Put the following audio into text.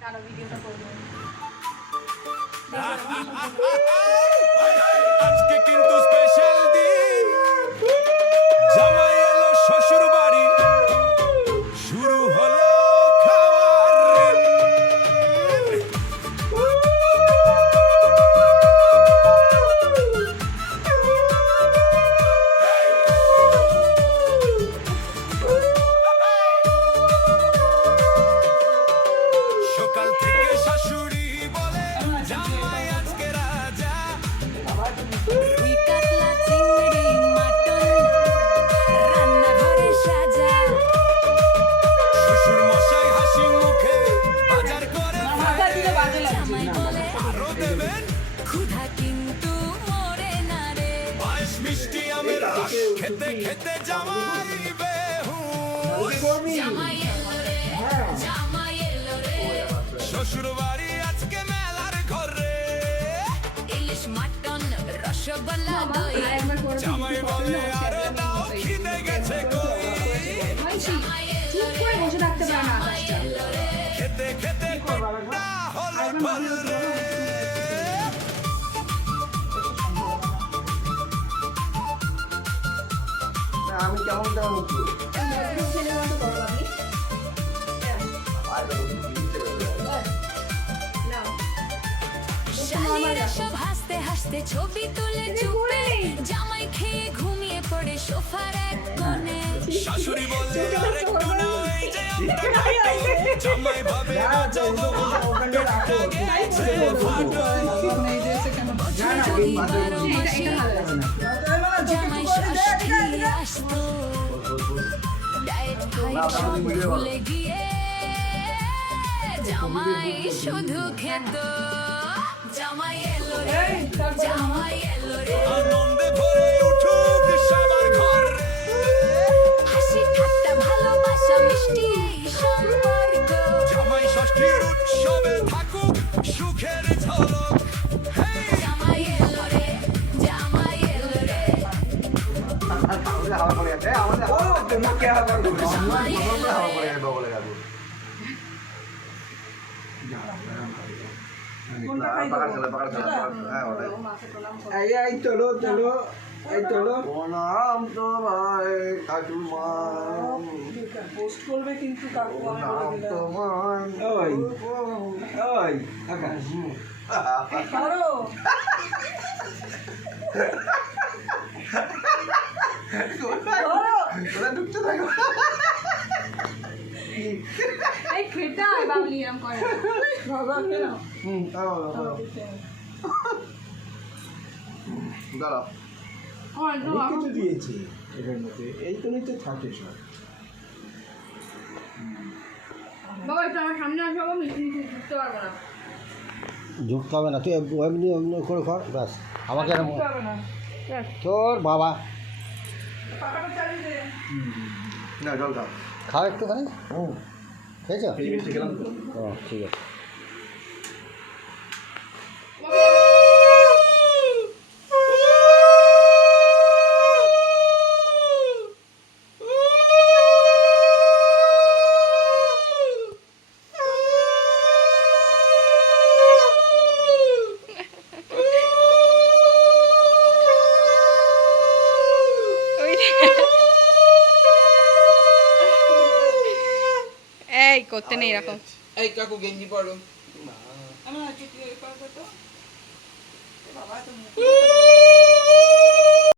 কারো ভিডিওটা করবো। আজকে কিন্তু স্পেশাল দিন, জামাই এলো শ্বশুর বাড়ি, শুরু হলো খাওয়ার দিন। সকাল থেকে শাশুড়ি বলে জামাই আজকে রাজা, রুই কাতলা চিংড়ি মাটন রান্নাঘরে সাজা শ্বশুর মশাই হাসি মুখে বাজার করে জামাই বলে আরো দেবেন ক্ষুধা কিন্তু মরে না রে পায়েস মিষ্টি আমের রস খেতে খেতে জামাই বেহুশ। জামাই এলো রে জামাই এলো রে শ্বশুর বাড়ি আজকে মেলার ঘরে, ইলিশ মাটন রসগোল্লা দই জামাই বলে আরো দাও খিদে গেছে কই, জামাই এলো চুপ করে বসে থাকতে পারে না আকাশটা। খেতে খেতে পেটটা হলো ঢোল রে। আমি কেমন কেমন ছেলে মতো করো আমি। নাও। শালিরা সব হাসতে হাসতে ছবি তুলে চুপে জামাই খেয়ে ঘুমিয়ে পড়ে সোফার এক কোণে শাশুড়ি বলে আর একটু নাই যে আমরা খাইতো, জামাই ভাবে রাজা হবো, পেটটা গেছে ফাটো। যদি 12 মাসে জামাই ষষ্ঠী আসতো ডায়েট খাইতো ভুলে গিয়ে জামাই শুধু খেত জামাই এলো রে জামাই এলো রে আনন্দে ভরে উঠুক সবার ঘর রে, হাসি ঠাট্টা ভালোবাসা মিষ্টি এই সম্পর্ক জামাই ষষ্ঠীর উৎসবে থাকুক সুখের ঝলক। হেই! জামাই এলো রে জামাই এলো রে আমাদের হাওয়া পড়ে গেছে আমাদের তোমাকে হাওয়া পড়ে গেছে জামাই এলো হাওয়া রে পড়ে গেছে বগলে যাবো এই চলো চলো এই চলো প্রণাম তোমায় কাকুমা পোস্ট করবে কিন্তু কাকু আমি বলে প্রণাম দিলাম তোমায় ওই ওই আকাশ করো ওরা ঢুকতে থাকো এই খেটা হয় বাবলি এরম করে না। বাবা কেন দাঁড়াও আমার একদম অনেক কিছু দিয়েছে এটার মধ্যে এই তো নিতে থাকে সব বাবা একটু আমার সামনে আসো, আমি ঢুকতে পারবো না। ঝুঁকতে হবে না, তুই এমনি এমনি করে কর ব্যাস। আমাকে এরকম করতে হবে না তোর বাবা পাখাটা চালিয়ে দে না জল খাও খাও একটুখানি। খেয়েছ? গেলাম তো ও ঠিক আছে। এই করতে নেই এরকম। এই কাকু গেঞ্জি পরো আমার চুটি এই পাখা তো বাবা তো মুখ